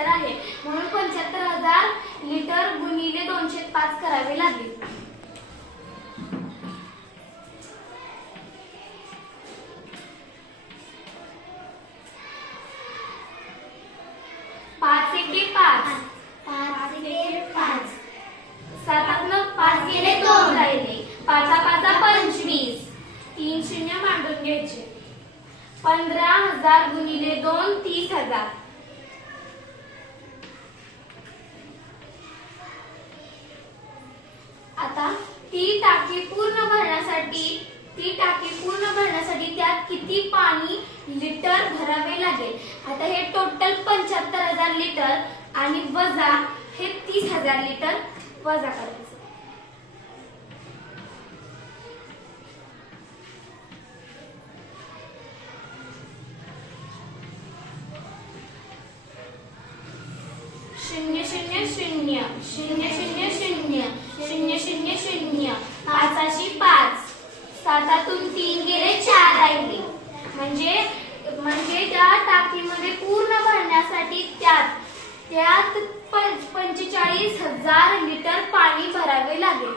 Litre आहे, म्हणून 75,000 litre गुणिले 205 करावे लागेल. 5 एके 5, 7 5 गेले 2 राहिले, 5 5 25, 3 शून्य मांडून घ्यायचे. 15,000 गुणिले 2 30,000. आता ती टाकी पूर्ण भरण्यासाठी त्यात किती पाणी लिटर भरावे लागेल. आता हे टोटल 75,000 लिटर आणि वजा हे 30,000 लिटर वजा करायचं. शून्य शून्य शून्य शून्य शून्य शून्य शून्य शून्य शून्य 5 5, 7 3 गेले 4 राहिले. म्हणजे त्या टाकीमध्ये पूर्ण भरण्यासाठी त्यात 45,000 लिटर पाणी भरावे लागेल.